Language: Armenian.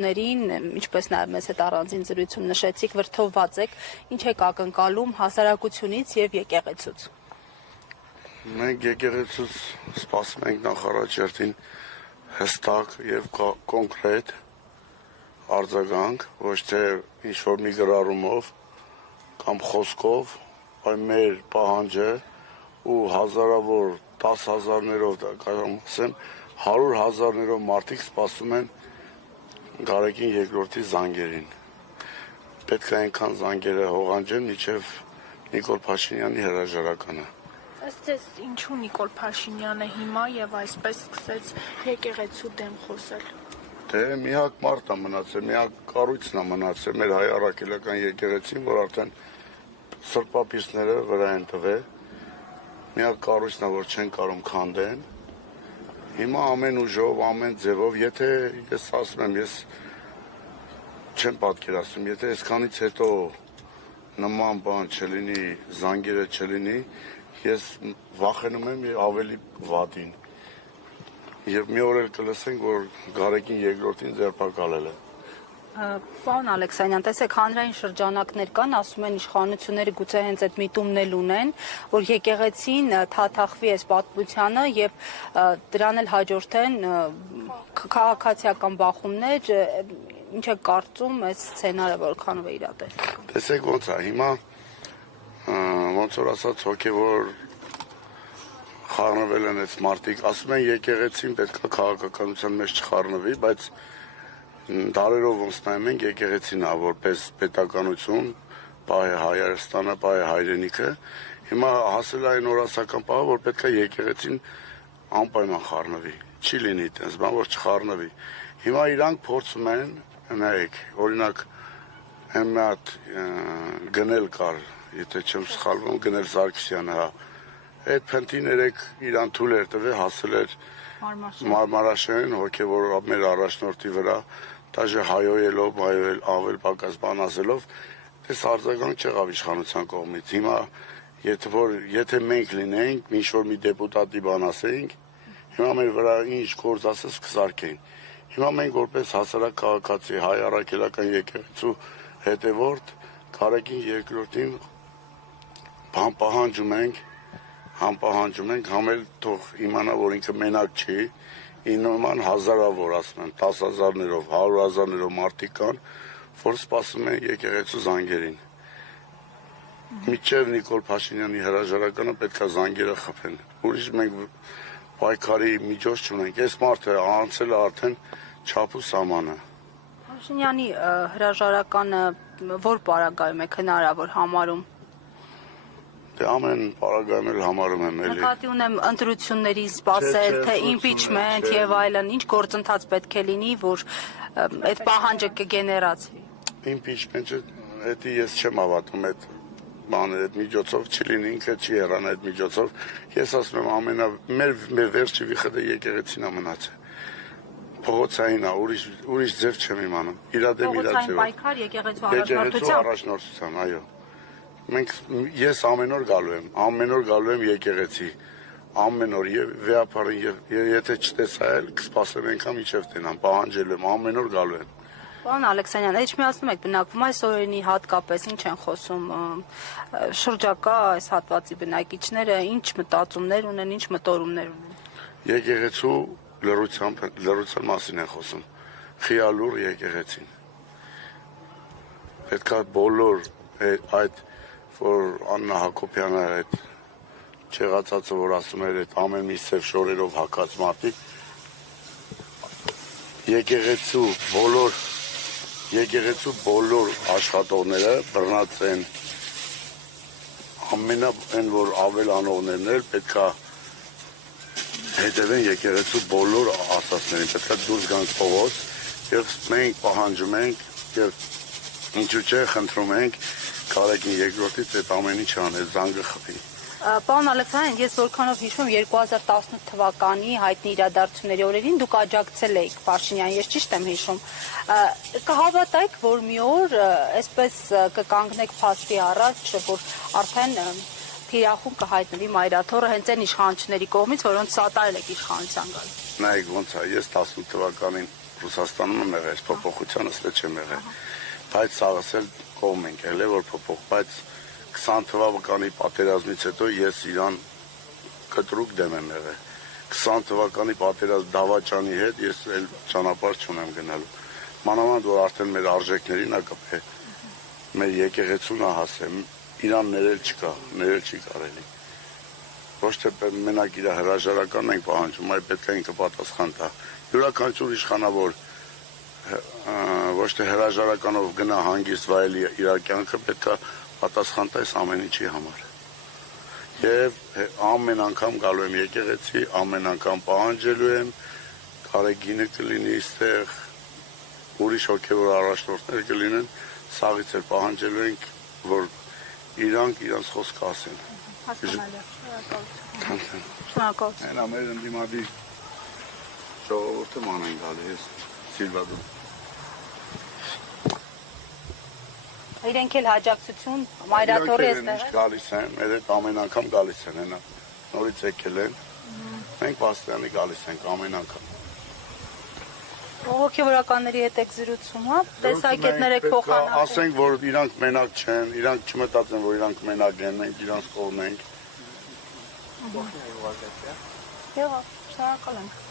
Ինչպես նաև մեզ հետ առանձին զրույցում նշեցիք, վրդովված եք, ինչ եք ակնկալում հասարակությունից եւ եկեղեցուց։ Մենք եկեղեցուց սպասում ենք նախարարչերտին հստակ եւ կոնկրետ արձագանք, ոչ թե ինչ-որ մի գրառումով կամ խոսքով, այլ մեր պահանջը ու հազարավոր 10,000-ներով կամ ասեմ 100,000-ներով մարդիկ սպասում են Գարեգին երկրորդի զանգերին։ Պետք է այնքան զանգերը հողանջեն, մինչև Նիկոլ Փաշինյանի հրաժարականը։ Ըստ ձեզ ինչու Նիկոլ Փաշինյանը հիմա եւ այսպես սկսեց եկեղեցու դեմ խոսել։ Դե միակ մարդն է մնացել, միակ կառույցն է մնացել մեր հայ առաքելական եկեղեցին, որ արդեն սրբապիսները վրա են տվել։ Միակ կառույցն է, որ չեն կարող քանդեն։ Հիմա ամեն ուժով, ամեն ձևով, եթե ես ասում եմ, ես չեմ պատկերացնում, եթե այսքանից հետո նման բան չլինի, զանգերը չլինի, ես վախենում եմ ավելի վատին։ Եվ մի օր էլ կլսենք, որ Գարեգին երկրորդին ձերբակալել է։ Պարոն Ալեքսանյան, տեսեք, հանրային շրջանակներ կան, ասում են իշխանությունները գուցե հենց այդ միտումն էլ ունեն, որ եկեղեցին թաթախվի այս պատմությանը եւ դրան էլ հաջորդեն քաղաքացիական բախումներ, ինչ է կարծում այս սցենարը որքանով է իրատեսական։ Տեսեք ոնց է, հիմա ոնց որ ասած հոգեվոր խառնվել են այս մարդիկ, ասում են եկեղեցին պետք է քաղաքականության մեջ չխառնվի, բայց դարերով ոնց նայում ենք եկեղեցին ա որպես պետականություն, պահ է Հայաստանը, պահ է հայրենիքը, հիմա հասել է այն օրասական պահը, որ պետք է եկեղեցին անպայման խառնվի, չի լինի այդպես բան, որ չխառնվի։ Հիմա իրանք փորձում են, նայեք, օրինակ այն մի հատ գնել կար, եթե չեմ սխալվում, գնել Սարգսյանը, հա, այդ փնտին երեք իրան թույլ էր տվել, հասել էր Մարմարաշեն, հոգևոր մեր առաջնորդի վրա, դաժե հայոյելով, ավել պակաս բան ասելով, դες արձագանք չեղավ իշխանության կողմից։ Հիմա եթե մենք լինենք, ինչ-որ մի դեպուտատի բան ասեինք, հիմա մեր վրա ինչ գործ ասես կզարկեին։ Հիմա մենք որպես հասարակ քաղաքացի, հայ առաքելական եկեղեցու հետևորդ, Գարեգին երկրորդին պահանջում ենք, համ էլ թող իմանա, որ ինքը մենակ չի, ինոման հազարավոր, ասում են, 10,000-ներով, 100,000-ներով մարդիկ կան, որ սպասում են եկեղեցու զանգերին։ Մինչև Նիկոլ Փաշինյանի հրաժարականը պետք է զանգերը խփեն։ Ուրիշ մենք պայքարի միջոց չունենք։ Այս մարդը անցել է արդեն չափ ու սահմանը։ Փաշինյանի հրաժարականը որ պարագայում եք հնարավոր համարում։ Դե ամեն պարագայում էլ համարում եմ էլի։ Նկատի ունեմ ընտրությունների սպասել, թե impeachment եւ այլն, ինչ գործընթաց պետք է լինի, որ այդ պահանջը կգեներացվի։ Impeachment-ը դա ես չեմ հավատում, այդ բանը այդ միջոցով չի լինի, ինքը չի հեռան այդ միջոցով։ Ես ասում եմ մեր վերջի վիխը եկեղեցին է մնացել։ Փողոցային է, ուրիշ ձև չեմ իմանում։ Փողոցային պայքար եկեղեցու առաջնորդության, այո։ Ես ամեն օր գալու եմ եկեղեցի, ամեն օր եւ վեապարին եթե չտեսա էլ կսպասեմ անգամ իջև տենամ, պահանջելու եմ, ամեն օր գալու եմ։ Պարոն Ալեքսանյան, էջմիացնում եք բնակվում այս օրերին հատկապես ինչ են խոսում շրջակա այս հատվածի բնակիչները, ինչ մտածումներ ունեն, ինչ մտորումներ ունեն։ Եկեղեցու լռության մասին են խոսում, խիալուր եկեղեցին։ Պետք է բոլոր այդ որ Աննա Հակոբյանը այդ չեղածածը, որ ասում էր այդ ամեն մի սև շորերով հակած մարդիկ, եկեղեցու բոլոր աշխատողները բռնած են, ամենայն որ ավել անողներն էլ պետք է հետևեն եկեղեցու բոլոր ասածներին, պետք է դուրս գանք փողոց եւ մենք պահանջում ենք եւ ինչու՞ չէ խնդրում ենք Գարեգին երկրորդից այդ ամեն ինչ անել, զանգը խփի։ Պարոն Ալեքսանյան, ես որքանով հիշում 2018 թվականի հայտնի իրադարձությունների օրերին դուք աջակցել եք Փաշինյանին, ես ճիշտ եմ հիշում։ Կհավատայիք, որ մի օր այսպես կկանգնեք փաստի առաջ, որ արդեն թիրախում կհայտնվի մայրաթոռը հենց այն իշխանությունների կողմից, որոնց սատարել եք իշխանության գալու։ Նայեք ոնց է, ես 18 թվականին Ռուսաստանում եմ եղել, փոփոխության ասել չեմ եղել։ Բայց սաղս էլ կողմ ենք եղել, որ փոփոխ, բայց 20 թվականի պատերազմից հետո ես իրան կտրուկ դեմ եմ եղել։ 20 թվականի պատերազմ Դավաճանի հետ ես էլ ճանապարհ չունեմ գնալու։ Մանավանդ որ արդեն մեր արժեքներին ա կապե, մեր եկեղեցուն ա հասել, իրան ներել չկա, ներել չի կարելի։ Ոչ թե մենակ իր հրաժարականն ենք պահանջում, այլ պետք է ինքը պատասխան տա։ Յուրաքանչյուր իշխանավոր ոչ թե հրաժարականով գնա հանգիստ վայելի իր կյանքը, պետք է պատասխան տա այս ամեն ինչի համար։ Եվ ամեն անգամ գալու եմ եկեղեցի, ամեն անգամ պահանջելու եմ, կարեգինը կլինի այստեղ, ուրիշ հոգևոր առաջնորդներ կլինեն, սաղից էլ պահանջելու ենք, որ իրանք իրանց խոսքը ասեն։ Հասկանալի է։ Շնորհակալություն։ Այն ամեր ընդդիմադիր ժողովուրդը ման են գալի, ես Սիլվադում։ Իրենք էլ հաջակցություն, մայրաթորի Իրանք գալիս են, մեր հետ ամեն անգամ գալիս են, հենա, նորից եկել են, մենք պաստյանի գալիս ենք ամեն անգամ։ Հոգևորականների հետ եք զրուցում, հա? Տեսակետներ եք փոխանակում։ Ասենք, որ իրանք մենակ չեն, իրանք չմտածեն, որ իրանք մենակ են, մենք իրանք կողմ ենք։ Եղավ, շնորհակալ ենք։